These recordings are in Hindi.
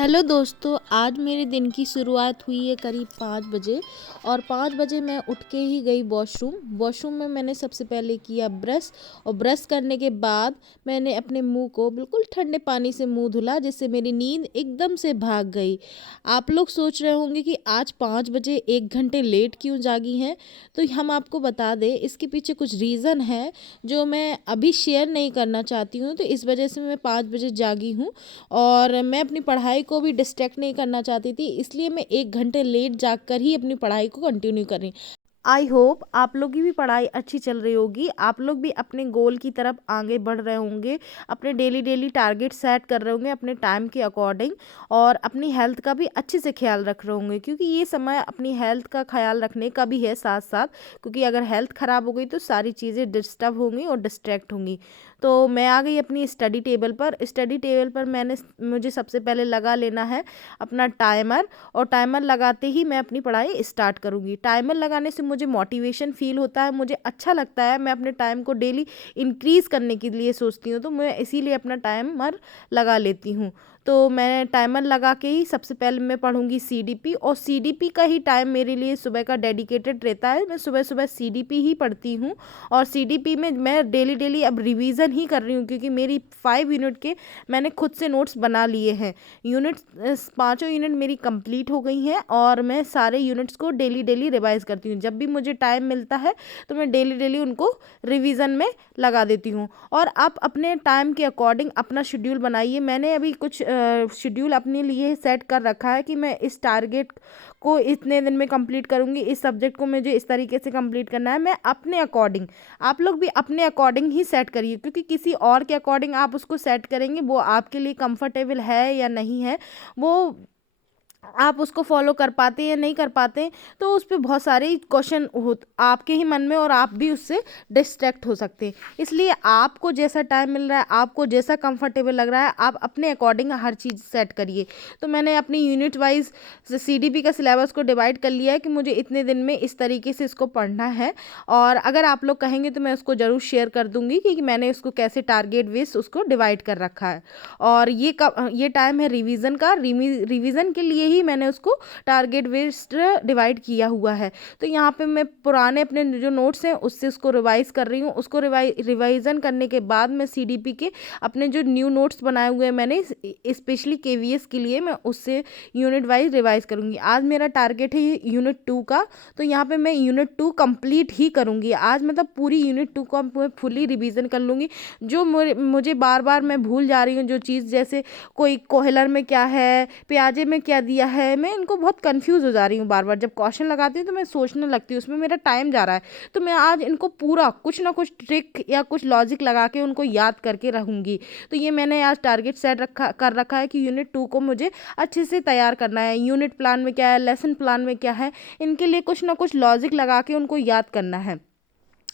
हेलो दोस्तों, आज मेरे दिन की शुरुआत हुई है करीब 5 बजे और 5 बजे मैं उठ के ही गई वॉशरूम। वॉशरूम में मैंने सबसे पहले किया ब्रश और ब्रश करने के बाद मैंने अपने मुंह को बिल्कुल ठंडे पानी से मुंह धुला, जिससे मेरी नींद एकदम से भाग गई। आप लोग सोच रहे होंगे कि आज 5 बजे 1 घंटे लेट क्यों जागी हैं, तो हम आपको बता दें इसके पीछे कुछ रीज़न है जो मैं अभी शेयर नहीं करना चाहती हूँ, तो इस वजह से मैं 5 बजे जागी हूँ। और मैं अपनी पढ़ाई को भी डिस्ट्रैक्ट नहीं करना चाहती थी, इसलिए मैं 1 घंटे लेट जाग कर ही अपनी पढ़ाई को कंटिन्यू कर रही। आई होप आप लोग की भी पढ़ाई अच्छी चल रही होगी, आप लोग भी अपने गोल की तरफ आगे बढ़ रहे होंगे, अपने डेली टारगेट सेट कर रहे होंगे अपने टाइम के अकॉर्डिंग, और अपनी हेल्थ का भी अच्छे से ख्याल रख रहे होंगे, क्योंकि ये समय अपनी हेल्थ का ख्याल रखने का भी है साथ साथ। क्योंकि अगर हेल्थ ख़राब हो गई तो सारी चीज़ें डिस्टर्ब होंगी और डिस्ट्रैक्ट होंगी। तो मैं आ गई अपनी स्टडी टेबल पर। स्टडी टेबल पर मुझे सबसे पहले लगा लेना है अपना टाइमर, और टाइमर लगाते ही मैं अपनी पढ़ाई स्टार्ट करूँगी। टाइमर लगाने से मुझे मोटिवेशन फ़ील होता है, मुझे अच्छा लगता है, मैं अपने टाइम को डेली इंक्रीज़ करने के लिए सोचती हूँ, तो मैं इसीलिए अपना टाइमर लगा लेती हूँ। तो मैं टाइमर लगा के ही सबसे पहले मैं पढ़ूँगी सीडीपी, और सीडीपी का ही टाइम मेरे लिए सुबह का डेडिकेटेड रहता है। मैं सुबह सुबह सीडीपी ही पढ़ती हूँ, और सीडीपी में मैं डेली अब रिवीजन ही कर रही हूँ, क्योंकि मेरी 5 यूनिट के मैंने खुद से नोट्स बना लिए हैं। यूनिट्स पाँचों यूनिट मेरी कंप्लीट हो गई हैं, और मैं सारे यूनिट्स को डेली रिवाइज करती हूँ। जब भी मुझे टाइम मिलता है तो मैं डेली उनको रिवीजन में लगा देती हूँ। और आप अपने टाइम के अकॉर्डिंग अपना शेड्यूल बनाइए। मैंने अभी कुछ शेड्यूल अपने लिए सेट कर रखा है कि मैं इस टारगेट को इतने दिन में कंप्लीट करूँगी, इस सब्जेक्ट को मुझे इस तरीके से कंप्लीट करना है। मैं अपने अकॉर्डिंग, आप लोग भी अपने अकॉर्डिंग ही सेट करिए, क्योंकि किसी और के अकॉर्डिंग आप उसको सेट करेंगे, वो आपके लिए कंफर्टेबल है या नहीं है, वो आप उसको फॉलो कर पाते हैं या नहीं कर पाते हैं, तो उस पर बहुत सारे क्वेश्चन हो आपके ही मन में, और आप भी उससे डिस्ट्रैक्ट हो सकते हैं। इसलिए आपको जैसा टाइम मिल रहा है, आपको जैसा कंफर्टेबल लग रहा है, आप अपने अकॉर्डिंग हर चीज़ सेट करिए। तो मैंने अपनी यूनिट वाइज सीडीपी का सिलेबस को डिवाइड कर लिया है कि मुझे इतने दिन में इस तरीके से इसको पढ़ना है। और अगर आप लोग कहेंगे तो मैं उसको ज़रूर शेयर कर दूंगी कि मैंने उसको कैसे टारगेट बेस्ड उसको डिवाइड कर रखा है। और ये टाइम है रिवीजन का। रिवीजन के लिए ही मैंने उसको टारगेट बेस्ड डिवाइड किया हुआ है। तो यहाँ पे मैं पुराने अपने जो नोट्स हैं उससे उसको रिवाइज कर रही हूँ। उसको रिवाइजन करने के बाद मैं सीडीपी के अपने जो न्यू नोट्स बनाए हुए हैं मैंने स्पेशली केवीएस के लिए, मैं उससे यूनिट वाइज रिवाइज करूँगी। आज मेरा टारगेट है यूनिट 2 का, तो यहाँ पे मैं यूनिट 2 कंप्लीट ही करूँगी आज। मतलब पूरी यूनिट 2 को मैं फुली रिवीजन कर लूँगी। जो मुझे बार बार मैं भूल जा रही हूँ जो चीज़, जैसे कोई कोहलर में क्या है, प्याजे में क्या दिया है, मैं इनको बहुत कंफ्यूज हो जा रही हूँ। बार बार जब क्वेश्चन लगाती हूँ तो मैं सोचने लगती हूँ, उसमें मेरा टाइम जा रहा है। तो मैं आज इनको पूरा कुछ ना कुछ ट्रिक या कुछ लॉजिक लगा के उनको याद करके रहूँगी। तो ये मैंने आज टारगेट सेट कर रखा है कि यूनिट 2 को मुझे अच्छे से तैयार करना है। यूनिट प्लान में क्या है, लेसन प्लान में क्या है, इनके लिए कुछ ना कुछ लॉजिक लगा के उनको याद करना है।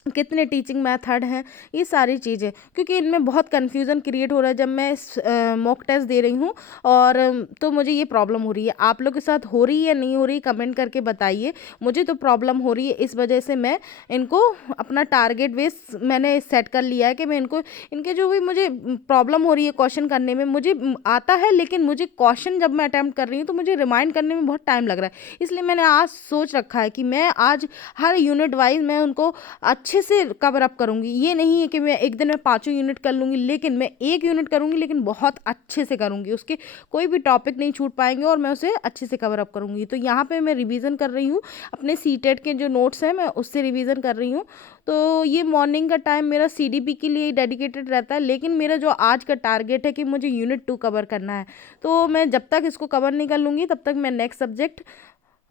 कितने टीचिंग मेथड हैं, ये सारी चीज़ें, क्योंकि इनमें बहुत कन्फ्यूज़न क्रिएट हो रहा है जब मैं मॉक टेस्ट दे रही हूँ। और तो मुझे ये प्रॉब्लम हो रही है। आप लोग के साथ हो रही है या नहीं हो रही, कमेंट करके बताइए। मुझे तो प्रॉब्लम हो रही है, इस वजह से मैं इनको अपना टारगेट बेस मैंने सेट कर लिया है कि मैं इनको, इनके जो भी मुझे प्रॉब्लम हो रही है क्वेश्चन करने में, मुझे आता है, लेकिन मुझे क्वेश्चन जब मैं अटैम्प्ट कर रही हूँ तो मुझे रिमाइंड करने में बहुत टाइम लग रहा है। इसलिए मैंने आज सोच रखा है कि मैं आज हर यूनिट वाइज मैं उनको अच्छे से कवर अप करूँगी। ये नहीं है कि मैं एक दिन में 5 यूनिट कर लूँगी, लेकिन मैं एक यूनिट करूँगी, लेकिन बहुत अच्छे से करूँगी। उसके कोई भी टॉपिक नहीं छूट पाएंगे और मैं उसे अच्छे से कवर अप करूँगी। तो यहाँ पे मैं रिवीजन कर रही हूँ अपने सीटेट के जो नोट्स हैं, मैं उससे रिवीजन कर रही हूँ। तो ये मॉर्निंग का टाइम मेरा सीडीपी के लिए डेडिकेटेड रहता है, लेकिन मेरा जो आज का टारगेट है कि मुझे यूनिट 2 कवर करना है। तो मैं जब तक इसको कवर नहीं कर लूँगी तब तक मैं नेक्स्ट सब्जेक्ट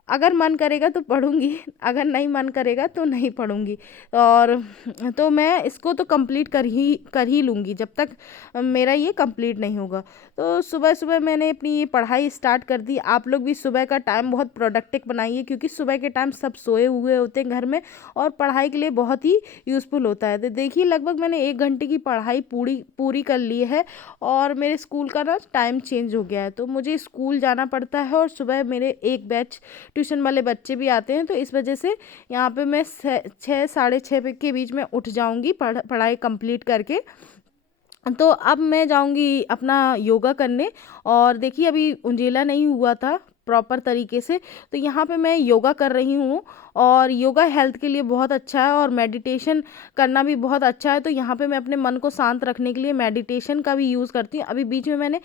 अगर मन करेगा तो पढ़ूंगी, अगर नहीं मन करेगा तो नहीं पढ़ूंगी। और तो मैं इसको तो कंप्लीट कर ही लूँगी जब तक मेरा ये कंप्लीट नहीं होगा। तो सुबह सुबह मैंने अपनी ये पढ़ाई स्टार्ट कर दी। आप लोग भी सुबह का टाइम बहुत प्रोडक्टिव बनाइए, क्योंकि सुबह के टाइम सब सोए हुए होते हैं घर में, और पढ़ाई के लिए बहुत ही यूज़फुल होता है। तो देखिए लगभग मैंने 1 घंटे की पढ़ाई पूरी कर ली है, और मेरे स्कूल का ना टाइम चेंज हो गया है, तो मुझे स्कूल जाना पड़ता है, और सुबह मेरे एक बैच ट्यूशन वाले बच्चे भी आते हैं। तो इस वजह से यहाँ पे मैं 6 साढ़े 6 के बीच में उठ जाऊँगी पढ़ाई कंप्लीट करके। तो अब मैं जाऊँगी अपना योगा करने। और देखिए अभी उंजेला नहीं हुआ था प्रॉपर तरीके से, तो यहाँ पे मैं योगा कर रही हूँ। और योगा हेल्थ के लिए बहुत अच्छा है और मेडिटेशन करना भी बहुत अच्छा है। तो यहाँ पे मैं अपने मन को शांत रखने के लिए मेडिटेशन का भी यूज़ करती हूँ। अभी बीच में मैंने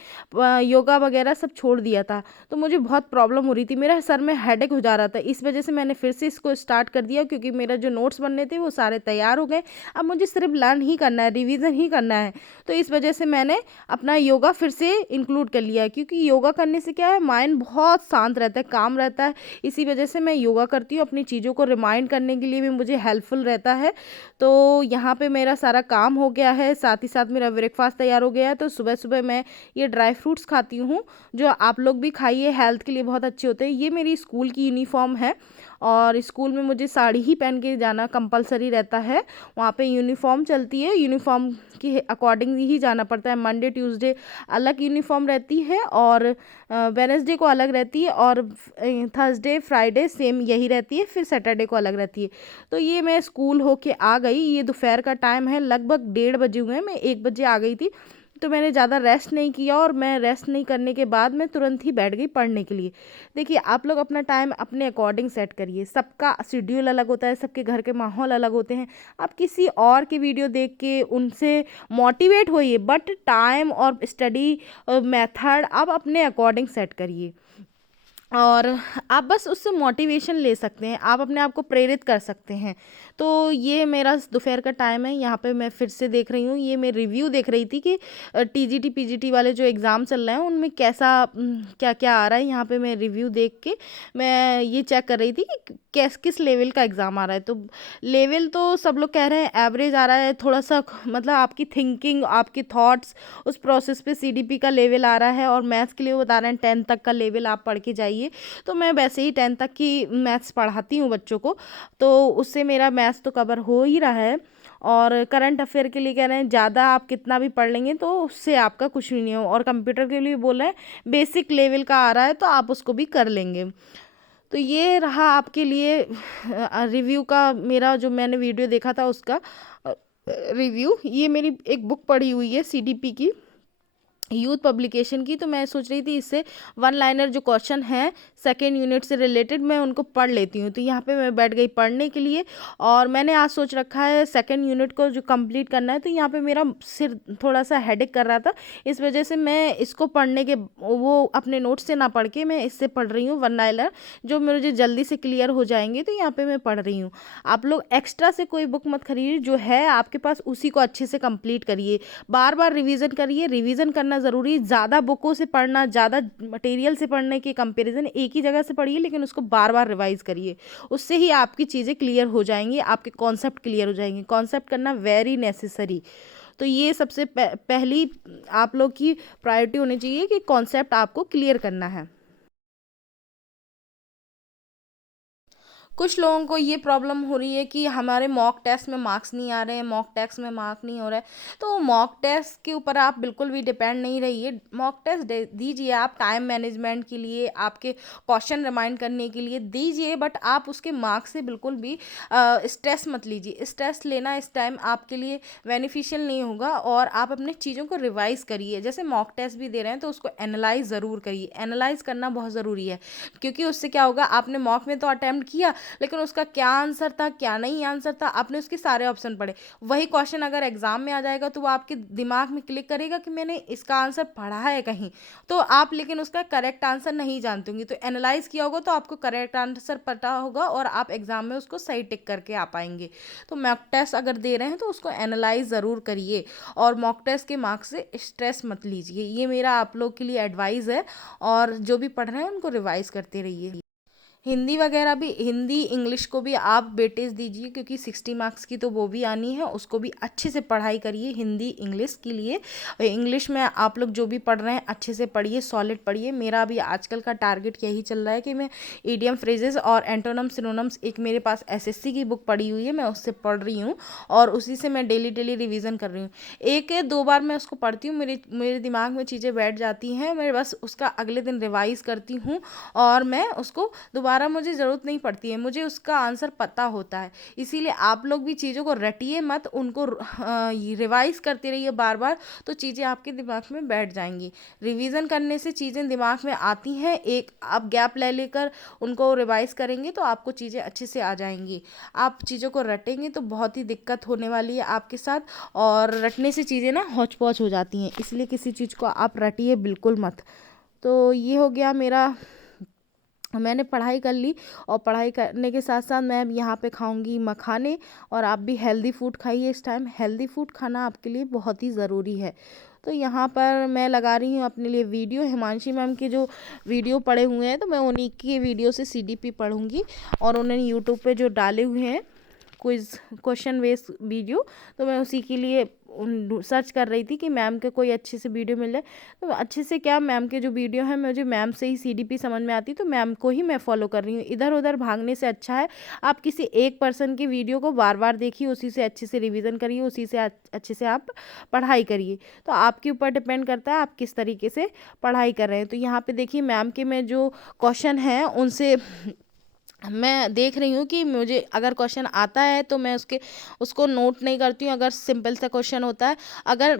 योगा वगैरह सब छोड़ दिया था, तो मुझे बहुत प्रॉब्लम हो रही थी, मेरा सर में हेडेक हो जा रहा था। इस वजह से मैंने फिर से इसको स्टार्ट कर दिया, क्योंकि मेरा जो नोट्स बनने थे वो सारे तैयार हो गए। अब मुझे सिर्फ लर्न ही करना है, रिवीजन ही करना है। तो इस वजह से मैंने अपना योगा फिर से इंक्लूड कर लिया है, क्योंकि योगा करने से क्या है, माइंड बहुत शांत रहता है, काम रहता है। इसी वजह से मैं योगा करती हूँ, अपनी चीज़ों को रिमाइंड करने के लिए भी मुझे हेल्पफुल रहता है। तो यहाँ पे मेरा सारा काम हो गया है, साथ ही साथ मेरा ब्रेकफास्ट तैयार हो गया है। तो सुबह सुबह मैं ये ड्राई फ्रूट्स खाती हूँ, जो आप लोग भी खाइए, हेल्थ के लिए बहुत अच्छे होते हैं। ये मेरी स्कूल की यूनिफॉर्म है, और स्कूल में मुझे साड़ी ही पहन के जाना कंपलसरी रहता है। वहाँ पे यूनिफॉर्म चलती है, यूनिफॉर्म के अकॉर्डिंग ही जाना पड़ता है। मंडे ट्यूसडे अलग यूनिफॉर्म रहती है, और वेडनेसडे को अलग रहती है, और थर्सडे फ्राइडे सेम यही रहती है, फिर सैटरडे को अलग रहती है। तो ये मैं स्कूल होके आ गई, ये दोपहर का टाइम है, लगभग 1:30 बजे हुए हैं, मैं 1 बजे आ गई थी। तो मैंने ज़्यादा रेस्ट नहीं किया, और मैं रेस्ट नहीं करने के बाद मैं तुरंत ही बैठ गई पढ़ने के लिए। देखिए आप लोग अपना टाइम अपने अकॉर्डिंग सेट करिए, सबका शेड्यूल अलग होता है, सबके घर के माहौल अलग होते हैं। आप किसी और के वीडियो देख के उनसे मोटिवेट होइए, बट टाइम और स्टडी मेथड आप अपने अकॉर्डिंग सेट करिए। और आप बस उससे मोटिवेशन ले सकते हैं, आप अपने आप को प्रेरित कर सकते हैं। तो ये मेरा दोपहर का टाइम है, यहाँ पे मैं फिर से देख रही हूँ, ये मैं रिव्यू देख रही थी कि टीजीटी पीजीटी वाले जो एग्ज़ाम चल रहे हैं उनमें कैसा क्या क्या आ रहा है। यहाँ पे मैं रिव्यू देख के मैं ये चेक कर रही थी कि किस लेवल का एग्ज़ाम आ रहा है। तो लेवल तो सब लोग कह रहे हैं एवरेज आ रहा है, थोड़ा सा मतलब आपकी थिंकिंग, आपकी थॉट्स, उस प्रोसेस पे सीडीपी का लेवल आ रहा है। और मैथ्स के लिए वो बता रहे हैं 10 तक का लेवल आप पढ़ के जाइए। तो मैं वैसे ही 10 तक की मैथ्स पढ़ाती हूँ बच्चों को, तो उससे मेरा मैथ्स तो कवर हो ही रहा है। और करंट अफेयर के लिए कह रहे हैं ज़्यादा आप कितना भी पढ़ लेंगे तो उससे आपका कुछ भी नहीं हो। और कंप्यूटर के लिए बोल रहे हैं बेसिक लेवल का आ रहा है, तो आप उसको भी कर लेंगे। तो ये रहा आपके लिए रिव्यू का, मेरा जो मैंने वीडियो देखा था उसका रिव्यू। ये मेरी एक बुक पढ़ी हुई है सीडीपी की, यूथ पब्लिकेशन की। तो मैं सोच रही थी इससे वन लाइनर जो क्वेश्चन है सेकेंड यूनिट से रिलेटेड, मैं उनको पढ़ लेती हूँ। तो यहाँ पे मैं बैठ गई पढ़ने के लिए, और मैंने आज सोच रखा है सेकेंड यूनिट को जो कंप्लीट करना है। तो यहाँ पे मेरा सिर थोड़ा सा हेडेक कर रहा था, इस वजह से मैं इसको पढ़ने के वो अपने नोट्स से ना पढ़ के मैं इससे पढ़ रही हूँ वन लाइनर, जो मुझे जल्दी से क्लियर हो जाएंगे। तो यहाँ पे मैं पढ़ रही हूँ। आप लोग एक्स्ट्रा से कोई बुक मत खरीदिए, जो है आपके पास उसी को अच्छे से कंप्लीट करिए, बार बार रिवीजन करिए। रिवीजन करना ज़रूरी, ज़्यादा बुकों से पढ़ना, ज़्यादा मटेरियल से पढ़ने के कंपैरिजन एक ही जगह से पढ़िए, लेकिन उसको बार बार रिवाइज करिए। उससे ही आपकी चीज़ें क्लियर हो जाएंगी, आपके कॉन्सेप्ट क्लियर हो जाएंगे। कॉन्सेप्ट करना वेरी नेसेसरी। तो ये सबसे पहली आप लोग की प्रायोरिटी होनी चाहिए कि कॉन्सेप्ट आपको क्लियर करना है। कुछ लोगों को ये प्रॉब्लम हो रही है कि हमारे मॉक टेस्ट में मार्क्स नहीं आ रहे हैं, मॉक टेस्ट में मार्क नहीं हो रहा है। तो मॉक टेस्ट के ऊपर आप बिल्कुल भी डिपेंड नहीं रहिए। मॉक टेस्ट दीजिए, आप टाइम मैनेजमेंट के लिए, आपके क्वेश्चन रिमाइंड करने के लिए दीजिए, बट आप उसके मार्क्स से बिल्कुल भी स्ट्रेस मत लीजिए। स्ट्रेस लेना इस टाइम आपके लिए बेनिफिशियल नहीं होगा। और आप अपने चीज़ों को रिवाइज करिए, जैसे मॉक टेस्ट भी दे रहे हैं तो उसको एनालाइज ज़रूर करिए। एनालाइज करना बहुत ज़रूरी है, क्योंकि उससे क्या होगा, आपने मॉक में तो अटैम्प्ट किया, लेकिन उसका क्या आंसर था, क्या नहीं आंसर था, आपने उसके सारे ऑप्शन पढ़े। वही क्वेश्चन अगर एग्जाम में आ जाएगा तो वो आपके दिमाग में क्लिक करेगा कि मैंने इसका आंसर पढ़ा है कहीं, तो आप लेकिन उसका करेक्ट आंसर नहीं जानते होंगे। तो एनालाइज किया होगा तो आपको करेक्ट आंसर पता होगा, और आप एग्जाम में उसको सही टिक करके आ पाएंगे। तो मॉक टेस्ट अगर दे रहे हैं तो उसको एनालाइज ज़रूर करिए, और मॉक टेस्ट के मार्क्स से स्ट्रेस मत लीजिए। ये मेरा आप लोग के लिए एडवाइस है। और जो भी पढ़ रहे हैं उनको रिवाइज करते रहिए। हिंदी वगैरह भी, हिंदी इंग्लिश को भी आप वेटेज दीजिए, क्योंकि 60 मार्क्स की तो वो भी आनी है, उसको भी अच्छे से पढ़ाई करिए हिंदी इंग्लिश के लिए। इंग्लिश में आप लोग जो भी पढ़ रहे हैं अच्छे से पढ़िए, सॉलिड पढ़िए। मेरा अभी आजकल का टारगेट यही चल रहा है कि मैं ईडियम फ्रेजेस और एंटोनम्स सिनोनम्स, एक मेरे पास एसएससी की बुक पड़ी हुई है, मैं उससे पढ़ रही हूँ, और उसी से मैं डेली डेली रिवीजन कर रही हूँ। एक या दो बार मैं उसको पढ़ती हूँ, मेरे दिमाग में चीज़ें बैठ जाती हैं, मैं बस उसका अगले दिन रिवाइज़ करती हूँ, और मैं उसको दोबारा दोबारा मुझे ज़रूरत नहीं पड़ती है, मुझे उसका आंसर पता होता है। इसीलिए आप लोग भी चीज़ों को रटिए मत, उनको रिवाइज़ करते रहिए बार बार, तो चीज़ें आपके दिमाग में बैठ जाएंगी। रिवीजन करने से चीज़ें दिमाग में आती हैं, एक आप गैप ले लेकर उनको रिवाइज़ करेंगे तो आपको चीज़ें अच्छे से आ जाएंगी। आप चीज़ों को रटेंगे तो बहुत ही दिक्कत होने वाली है आपके साथ, और रटने से चीज़ें ना हौच पौच हो जाती हैं, इसलिए किसी चीज़ को आप रटिए बिल्कुल मत। तो ये हो गया मेरा, मैंने पढ़ाई कर ली, और पढ़ाई करने के साथ साथ मैं अब यहाँ पे खाऊंगी मखाने। और आप भी हेल्दी फूड खाइए, इस टाइम हेल्दी फूड खाना आपके लिए बहुत ही ज़रूरी है। तो यहाँ पर मैं लगा रही हूँ अपने लिए वीडियो, हिमांशी मैम के जो वीडियो पड़े हुए हैं तो मैं उन्हीं के वीडियो से सीडीपी पढ़ूंगी, और उन्होंने यूट्यूब पे जो डाले हुए हैं क्विज क्वेश्चन बेस्ड वीडियो, तो मैं उसी के लिए सर्च कर रही थी कि मैम के कोई अच्छे से वीडियो मिल जाए। तो अच्छे से क्या, मैम के जो वीडियो है मुझे मैम से ही सीडीपी समझ में आती, तो मैम को ही मैं फॉलो कर रही हूँ। इधर उधर भागने से अच्छा है आप किसी एक पर्सन की वीडियो को बार बार देखिए, उसी से अच्छे से रिवीजन करिए, उसी से अच्छे से आप पढ़ाई करिए। तो आपके ऊपर डिपेंड करता है आप किस तरीके से पढ़ाई कर रहे हैं। तो यहाँ पे देखिए मैम के में जो क्वेश्चन हैं उनसे मैं देख रही हूँ कि मुझे अगर क्वेश्चन आता है तो मैं उसको नोट नहीं करती हूँ, अगर सिंपल सा क्वेश्चन होता है, अगर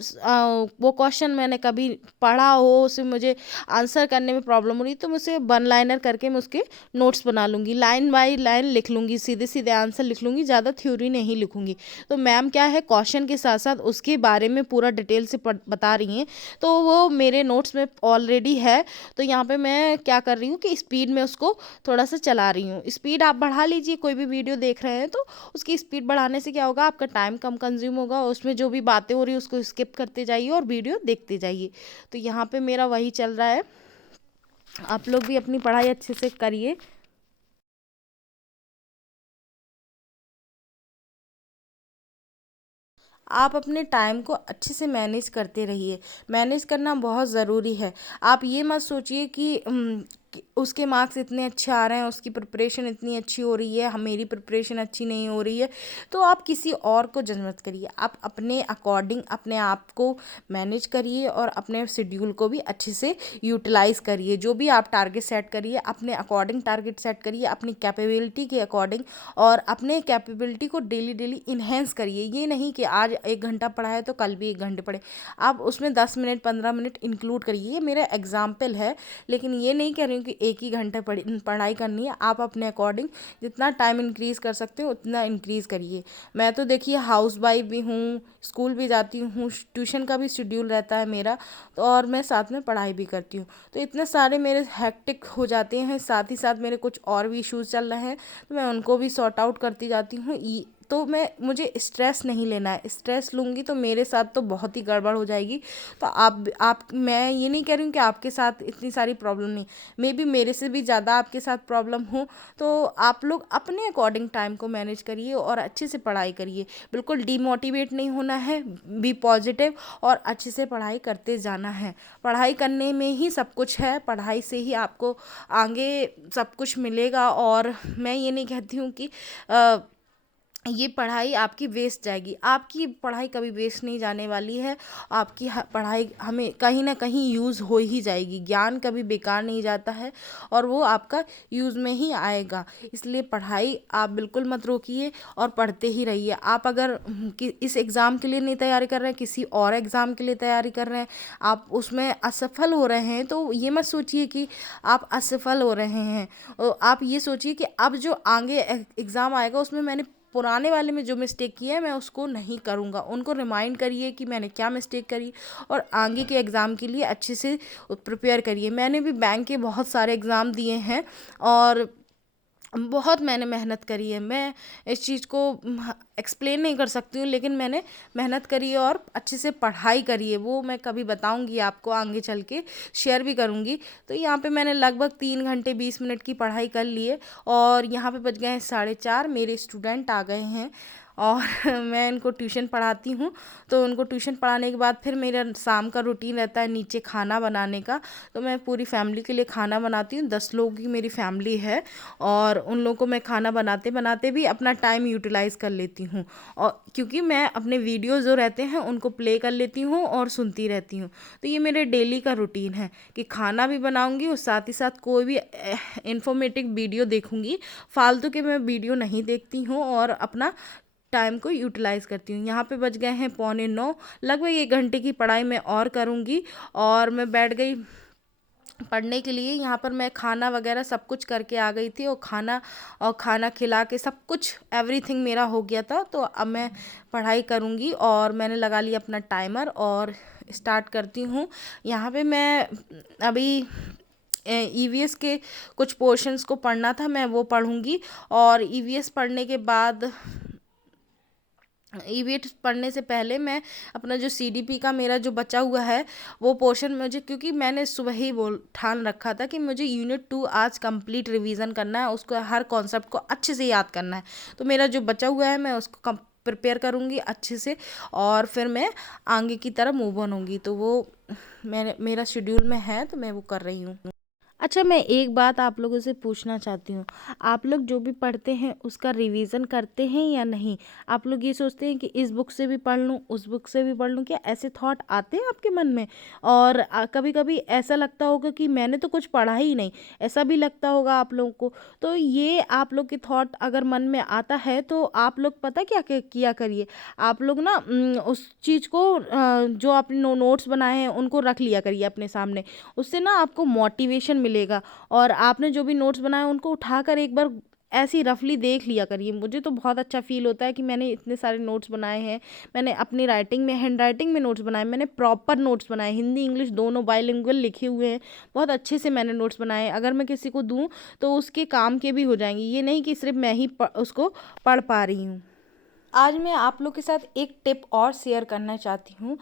वो क्वेश्चन मैंने कभी पढ़ा हो, उसे मुझे आंसर करने में प्रॉब्लम हो रही तो मैं उसे वन लाइनर करके मैं उसके नोट्स बना लूँगी, लाइन बाय लाइन लिख लूँगी, सीधे सीधे आंसर लिख लूँगी, ज़्यादा थ्योरी नहीं लिखूँगी। तो मैम क्या है, क्वेश्चन के साथ साथ उसके बारे में पूरा डिटेल से बता रही हैं, तो वो मेरे नोट्स में ऑलरेडी है। तो यहाँ पर मैं क्या कर रही हूँ कि स्पीड में उसको थोड़ा सा चला रही हूँ। स्पीड आप बढ़ा लीजिए, कोई भी वीडियो देख रहे हैं तो उसकी स्पीड बढ़ाने से क्या होगा, आपका टाइम कम कंज्यूम होगा, उसमें जो भी बातें हो रही है उसको स्किप करते जाइए और वीडियो देखते जाइए। तो यहाँ पे मेरा वही चल रहा है, आप लोग भी अपनी पढ़ाई अच्छे से करिए। आप अपने टाइम को अच्छे से मैनेज करते रहिए, मैनेज करना बहुत ज़रूरी है। आप ये मत सोचिए कि उसके मार्क्स इतने अच्छे आ रहे हैं, उसकी प्रिपरेशन इतनी अच्छी हो रही है, मेरी प्रिपरेशन अच्छी नहीं हो रही है, तो आप किसी और को जज मत करिए। आप अपने अकॉर्डिंग अपने आप को मैनेज करिए और अपने शेड्यूल को भी अच्छे से यूटिलाइज़ करिए। जो भी आप टारगेट सेट करिए अपने अकॉर्डिंग टारगेट सेट करिए, अपनी कैपेबिलिटी के अकॉर्डिंग, और अपने कैपेबिलिटी को डेली डेली इन्हेंस करिए। ये नहीं कि आज 1 घंटा पढ़ा है तो कल भी 1 घंटे पढ़े, आप उसमें 10 मिनट 15 मिनट इंक्लूड करिए। ये मेरा एग्जाम्पल है, लेकिन ये नहीं कह रही हूँ कि एक ही घंटे पढ़ाई करनी है। आप अपने अकॉर्डिंग जितना टाइम इंक्रीज कर सकते हो उतना इंक्रीज करिए। मैं तो देखिए हाउस वाइफ भी हूँ, स्कूल भी जाती हूँ, ट्यूशन का भी शेड्यूल रहता है मेरा, तो और मैं साथ में पढ़ाई भी करती हूँ, तो इतने सारे मेरे हैक्टिक हो जाते हैं। साथ ही साथ मेरे कुछ और भी इश्यूज़ चल रहे हैं, तो मैं उनको भी सॉर्ट आउट करती जाती हूँ। तो मुझे स्ट्रेस नहीं लेना है, स्ट्रेस लूँगी तो मेरे साथ तो बहुत ही गड़बड़ हो जाएगी। तो आप मैं ये नहीं कह रही हूँ कि आपके साथ इतनी सारी प्रॉब्लम नहीं, मे बी मेरे से भी ज़्यादा आपके साथ प्रॉब्लम हो, तो आप लोग अपने अकॉर्डिंग टाइम को मैनेज करिए और अच्छे से पढ़ाई करिए। बिल्कुल डीमोटिवेट नहीं होना है, बी पॉजिटिव और अच्छे से पढ़ाई करते जाना है। पढ़ाई करने में ही सब कुछ है, पढ़ाई से ही आपको आगे सब कुछ मिलेगा। और मैं ये नहीं कहती हूँ कि ये पढ़ाई आपकी वेस्ट जाएगी, आपकी पढ़ाई कभी वेस्ट नहीं जाने वाली है। आपकी पढ़ाई हमें कहीं ना कहीं यूज़ हो ही जाएगी, ज्ञान कभी बेकार नहीं जाता है और वो आपका यूज़ में ही आएगा। इसलिए पढ़ाई आप बिल्कुल मत रोकिए और पढ़ते ही रहिए। आप अगर इस एग्ज़ाम के लिए नहीं तैयारी कर रहे हैं, किसी और एग्ज़ाम के लिए तैयारी कर रहे हैं, आप उसमें असफल हो रहे हैं, तो ये मत सोचिए कि आप असफल हो रहे हैं। आप ये सोचिए कि अब जो आगे एग्ज़ाम आएगा उसमें मैंने पुराने वाले में जो मिस्टेक की है मैं उसको नहीं करूँगा। उनको रिमाइंड करिए कि मैंने क्या मिस्टेक करी, और आगे के एग्ज़ाम के लिए अच्छे से प्रिपेयर करिए। मैंने भी बैंक के बहुत सारे एग्ज़ाम दिए हैं और बहुत मैंने मेहनत करी है। मैं इस चीज़ को एक्सप्लेन नहीं कर सकती हूँ, लेकिन मैंने मेहनत करी है और अच्छे से पढ़ाई करी है, वो मैं कभी बताऊँगी आपको, आगे चल के शेयर भी करूँगी। तो यहाँ पे मैंने लगभग 3 घंटे 20 मिनट की पढ़ाई कर ली है और यहाँ पे बज गए हैं 4:30, मेरे स्टूडेंट आ गए हैं और मैं इनको ट्यूशन पढ़ाती हूँ। तो उनको ट्यूशन पढ़ाने के बाद फिर मेरा शाम का रूटीन रहता है नीचे खाना बनाने का। तो मैं पूरी फैमिली के लिए खाना बनाती हूँ, 10 लोगों की मेरी फैमिली है, और उन लोगों को मैं खाना बनाते बनाते भी अपना टाइम यूटिलाइज़ कर लेती हूँ। और क्योंकि मैं अपने वीडियोज़ जो रहते हैं उनको प्ले कर लेती हूँ और सुनती रहती हूँ। तो ये मेरे डेली का रूटीन है कि खाना भी बनाऊंगी और साथ ही साथ कोई भी इंफॉर्मेटिव वीडियो देखूंगी। फालतू के मैं वीडियो नहीं देखती हूँ और अपना टाइम को यूटिलाइज़ करती हूँ। यहाँ पे बज गए हैं 8:45, लगभग 1 घंटे की पढ़ाई मैं और करूँगी। और मैं बैठ गई पढ़ने के लिए। यहाँ पर मैं खाना वगैरह सब कुछ करके आ गई थी, और खाना खिला के सब कुछ एवरीथिंग मेरा हो गया था। तो अब मैं पढ़ाई करूँगी और मैंने लगा लिया अपना टाइमर और स्टार्ट करती हूँ। यहाँ पे मैं अभी ईवीएस के कुछ पोर्शंस को पढ़ना था, मैं वो पढ़ूंगी। और ईवीएस पढ़ने के बाद, ईवीएस पढ़ने से पहले मैं अपना जो सीडीपी का मेरा जो बचा हुआ है वो पोर्शन मुझे, क्योंकि मैंने सुबह ही बोल ठान रखा था कि मुझे यूनिट 2 आज कंप्लीट रिवीजन करना है, उसको हर कॉन्सेप्ट को अच्छे से याद करना है। तो मेरा जो बचा हुआ है मैं उसको प्रिपेयर करूँगी अच्छे से, और फिर मैं आगे की तरफ मूव ऑन होंगी। तो वो मेरा शेड्यूल में है, तो मैं वो कर रही हूँ। अच्छा, मैं एक बात आप लोगों से पूछना चाहती हूँ, आप लोग जो भी पढ़ते हैं उसका रिवीजन करते हैं या नहीं? आप लोग ये सोचते हैं कि इस बुक से भी पढ़ लूँ, उस बुक से भी पढ़ लूँ, क्या ऐसे थॉट आते हैं आपके मन में? और कभी कभी ऐसा लगता होगा कि मैंने तो कुछ पढ़ा ही नहीं, ऐसा भी लगता होगा आप लोगों को। तो ये आप लोग के थॉट अगर मन में आता है तो आप लोग पता क्या किया करिए, आप लोग ना उस चीज़ को जो आपने नोट्स बनाए हैं उनको रख लिया करिए अपने सामने। उससे ना आपको मोटिवेशन मिलेगा, और आपने जो भी नोट्स बनाए उनको उठाकर एक बार ऐसे ही रफली देख लिया करिए। मुझे तो बहुत अच्छा फील होता है कि मैंने इतने सारे नोट्स बनाए हैं। मैंने अपनी राइटिंग में, हैंड राइटिंग में नोट्स बनाए, मैंने प्रॉपर नोट्स बनाए, हिंदी इंग्लिश दोनों बाइलिंगुअल लिखे हुए हैं। बहुत अच्छे से मैंने नोट्स बनाए, अगर मैं किसी को दूँ तो उसके काम के भी हो जाएंगे, ये नहीं कि सिर्फ मैं ही उसको पढ़ पा रही हूँ। आज मैं आप लोग के साथ एक टिप और शेयर करना चाहती हूँ।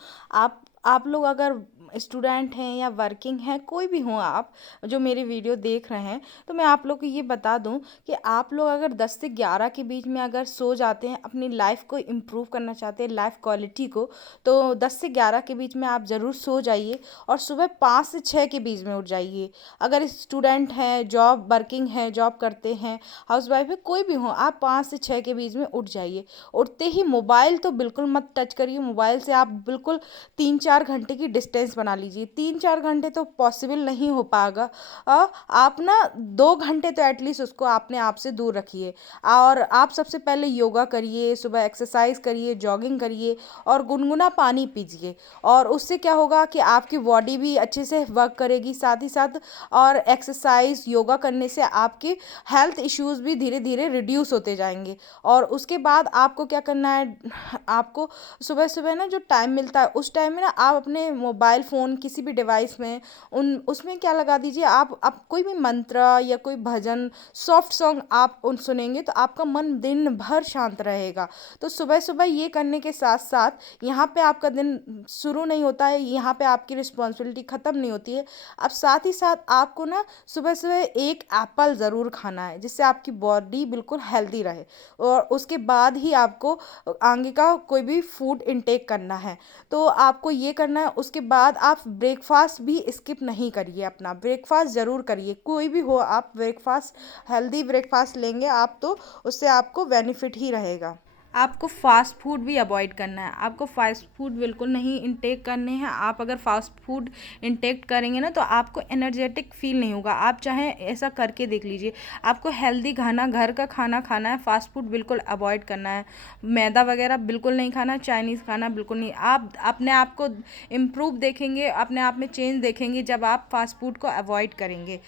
आप लोग अगर स्टूडेंट हैं या वर्किंग हैं, कोई भी हो आप जो मेरी वीडियो देख रहे हैं, तो मैं आप लोग को ये बता दूं कि आप लोग अगर 10 से 11 के बीच में अगर सो जाते हैं, अपनी लाइफ को इम्प्रूव करना चाहते हैं, लाइफ क्वालिटी को, तो 10 से 11 के बीच में आप ज़रूर सो जाइए और सुबह 5 से 6 के बीच में उठ जाइए। अगर स्टूडेंट हैं, जॉब वर्किंग हैं, जॉब करते हैं, हाउसवाइफ है, कोई भी हो, आप 5 से 6 के बीच में उठ जाइए। उठते ही मोबाइल तो बिल्कुल मत टच करिए। मोबाइल से आप बिल्कुल 3-4 घंटे की डिस्टेंस बना लीजिए। 3-4 घंटे तो पॉसिबल नहीं हो पाएगा। आप ना 2 घंटे तो एटलीस्ट उसको अपने आप से दूर रखिए। और आप सबसे पहले योगा करिए, सुबह एक्सरसाइज करिए, जॉगिंग करिए और गुनगुना पानी पीजिए। और उससे क्या होगा कि आपकी बॉडी भी अच्छे से वर्क करेगी, साथ ही साथ और एक्सरसाइज योगा करने से आपके हेल्थ इश्यूज़ भी धीरे धीरे रिड्यूस होते जाएंगे। और उसके बाद आपको क्या करना है, आपको सुबह सुबह ना जो टाइम मिलता है उस टाइम में ना आप अपने मोबाइल फ़ोन किसी भी डिवाइस में उसमें क्या लगा दीजिए, आप कोई भी मंत्र या कोई भजन, सॉफ्ट सॉन्ग आप उन सुनेंगे तो आपका मन दिन भर शांत रहेगा। तो सुबह सुबह ये करने के साथ साथ यहाँ पे आपका दिन शुरू नहीं होता है, यहाँ पे आपकी रिस्पॉन्सिबिलिटी ख़त्म नहीं होती है। अब साथ ही साथ आपको ना सुबह सुबह एक एप्पल ज़रूर खाना है, जिससे आपकी बॉडी बिल्कुल हेल्दी रहे। और उसके बाद ही आपको आगे का कोई भी फूड इनटेक करना है। तो आपको ये करना है। उसके बाद आप ब्रेकफास्ट भी स्किप नहीं करिए, अपना ब्रेकफास्ट ज़रूर करिए। कोई भी हो, आप ब्रेकफास्ट हेल्दी ब्रेकफास्ट लेंगे आप तो उससे आपको बेनिफिट ही रहेगा। आपको फ़ास्ट फूड भी अवॉइड करना है, आपको फास्ट फूड बिल्कुल नहीं इंटेक करने हैं। आप अगर फास्ट फूड इंटेक करेंगे ना तो आपको एनर्जेटिक फील नहीं होगा। आप चाहें ऐसा करके देख लीजिए। आपको हेल्दी खाना, घर का खाना खाना है, फास्ट फूड बिल्कुल अवॉइड करना है। मैदा वगैरह बिल्कुल नहीं खाना, चाइनीज़ खाना बिल्कुल नहीं। आप अपने आप को इम्प्रूव देखेंगे, अपने आप में चेंज देखेंगे जब आप फास्ट फूड को अवॉइड करेंगे।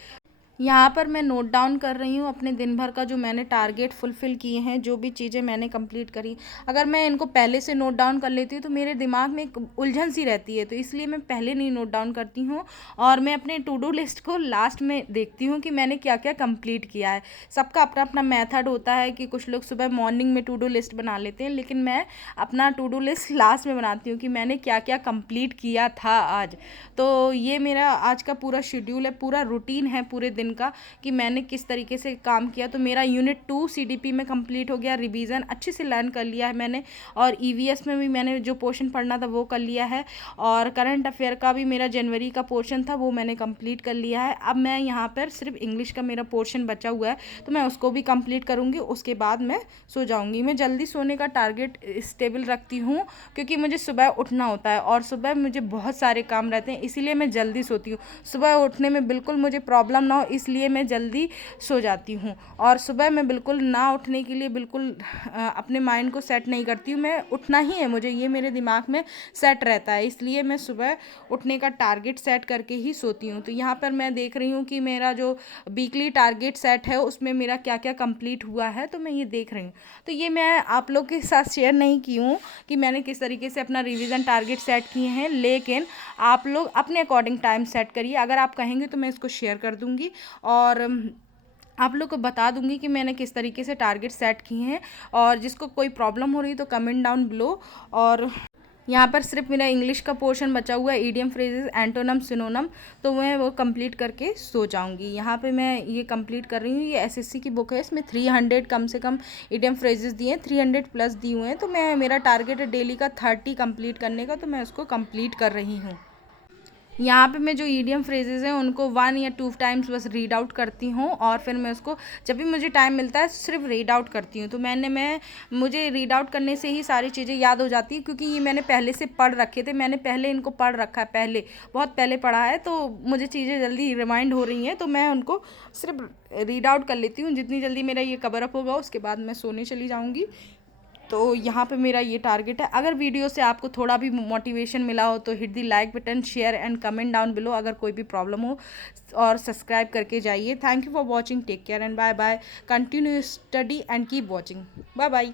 यहाँ पर मैं नोट डाउन कर रही हूँ अपने दिन भर का जो मैंने टारगेट फुलफ़िल किए हैं, जो भी चीज़ें मैंने कंप्लीट करी। अगर मैं इनको पहले से नोट डाउन कर लेती हूँ तो मेरे दिमाग में एक उलझन सी रहती है, तो इसलिए मैं पहले नहीं नोट डाउन करती हूँ। और मैं अपने टू डू लिस्ट को लास्ट में देखती हूँ कि मैंने क्या क्या कंप्लीट किया है। सबका अपना अपना मेथड होता है कि कुछ लोग सुबह मॉर्निंग में टू डू लिस्ट बना लेते हैं, लेकिन मैं अपना टू डू लिस्ट लास्ट में बनाती हूँ कि मैंने क्या क्या कंप्लीट किया था आज। तो ये मेरा आज का पूरा शेड्यूल है, पूरा रूटीन है पूरे दिन दिन का कि मैंने किस तरीके से काम किया। तो मेरा यूनिट 2 CDP में कंप्लीट हो गया, रिवीजन अच्छे से लर्न कर लिया है मैंने, और EVS में भी मैंने जो पोर्शन पढ़ना था वो कर लिया है, और करंट अफेयर का भी मेरा जनवरी का पोर्शन था वो मैंने कंप्लीट कर लिया है। अब मैं यहाँ पर सिर्फ इंग्लिश का मेरा पोर्शन बचा हुआ है, तो मैं उसको भी कंप्लीट करूँगी, उसके बाद मैं सो जाऊँगी। मैं जल्दी सोने का टारगेट स्टेबल रखती हूँ, क्योंकि मुझे सुबह उठना होता है और सुबह मुझे बहुत सारे काम रहते हैं, इसीलिए मैं जल्दी सोती हूँ। सुबह उठने में बिल्कुल मुझे प्रॉब्लम ना हो, इसलिए मैं जल्दी सो जाती हूँ। और सुबह मैं बिल्कुल ना उठने के लिए बिल्कुल अपने माइंड को सेट नहीं करती हूँ, मैं उठना ही है मुझे, ये मेरे दिमाग में सेट रहता है, इसलिए मैं सुबह उठने का टारगेट सेट करके ही सोती हूँ। तो यहाँ पर मैं देख रही हूँ कि मेरा जो वीकली टारगेट सेट है उसमें मेरा क्या क्या कंप्लीट हुआ है, तो मैं ये देख रही हूँ। तो ये मैं आप लोग के साथ शेयर नहीं की हूँ कि मैंने किस तरीके से अपना रिवीजन टारगेट सेट किए हैं, लेकिन आप लोग अपने अकॉर्डिंग टाइम सेट करिए। अगर आप कहेंगे तो मैं इसको शेयर कर दूँगी और आप लोग को बता दूंगी कि मैंने किस तरीके से टारगेट सेट किए हैं। और जिसको कोई प्रॉब्लम हो रही है तो कमेंट डाउन बिलो। और यहाँ पर सिर्फ मेरा इंग्लिश का पोर्शन बचा हुआ है, ईडियम फ्रेजेस, एंटोनम, सिनोनम, तो मैं वो कंप्लीट करके सो जाऊँगी। यहाँ पे मैं ये कंप्लीट कर रही हूँ। ये SSC की बुक है, इसमें 300 कम से कम ईडियम फ्रेजेस दिए हैं, 300 प्लस दिए हुए हैं। तो मैं मेरा टारगेट है डेली का 30 कंप्लीट करने का, तो मैं उसको कंप्लीट कर रही हूँ। यहाँ पे मैं जो ईडियम फ्रेजेस हैं उनको 1 या 2 टाइम्स बस रीड आउट करती हूँ, और फिर मैं उसको जब भी मुझे टाइम मिलता है सिर्फ रीड आउट करती हूँ। तो मुझे रीड आउट करने से ही सारी चीज़ें याद हो जाती है, क्योंकि ये मैंने पहले से पढ़ रखे थे, मैंने पहले इनको पढ़ रखा है, पहले बहुत पहले पढ़ा है, तो मुझे चीज़ें जल्दी रिमाइंड हो रही हैं, तो मैं उनको सिर्फ रीड आउट कर लेती हूँ। जितनी जल्दी मेरा ये कवर अप होगा उसके बाद मैं सोने चली जाऊँगी। तो यहाँ पे मेरा ये टारगेट है। अगर वीडियो से आपको थोड़ा भी मोटिवेशन मिला हो तो hit the like button, share and comment down below अगर कोई भी प्रॉब्लम हो, और सब्सक्राइब करके जाइए। Thank you for watching, take care and bye bye. Continue study and keep watching. Bye bye.